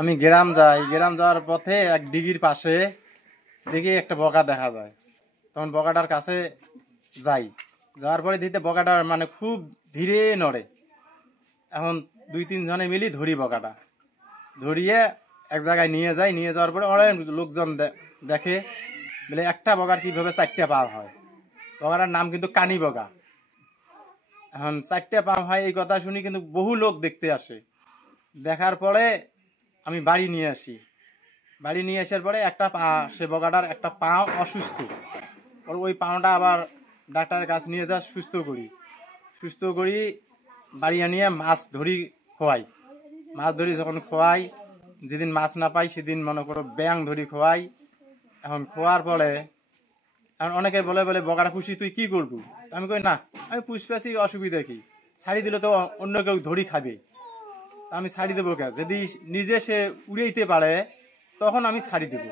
আমি গ্রাম যাই, গ্রাম যাওয়ার পথে এক দিঘির পাশে দেখি একটা বগা দেখা যায়। তখন বগাটার কাছে যাই, যাওয়ার পরে দিতে বগাটার মানে খুব ধীরে নড়ে। এখন দুই তিন জনে মিলি ধরি বগাটা, ধরিয়ে এক জায়গায় নিয়ে যাই। নিয়ে যাওয়ার পরে অনেক লোকজন দেখে, বলে একটা বগার কিভাবে চারটে পা হয়। বগাটার নাম কিন্তু কানি বগা। এখন চারটে পা হয় এই কথা শুনি কিন্তু বহু লোক দেখতে আসে। দেখার পরে আমি বাড়ি নিয়ে আসি। বাড়ি নিয়ে আসার পরে একটা পা, সে বগাটার একটা পা অসুস্থ। ওই পাটা আবার ডাক্তারের কাছে নিয়ে যা সুস্থ করি বাড়ি আনিয়ে মাছ ধরি খোয়াই। মাছ ধরি যখন খোয়াই, যেদিন মাছ না পাই সেদিন মনে করো ব্যাং ধরি খোয়াই। এখন খোয়ার পরে এখন অনেকে বলে বলে বগাটা পুষি তুই কি করবি? আমি কই না, আমি পুষপাছি, অসুবিধা কি, ছাড়ি দিলে তো অন্য কেউ ধরি খাবে, আমি ছাড়ি দেবো কে? যদি নিজে সে উড়াইতে পারে তখন আমি ছাড়ি দেবো।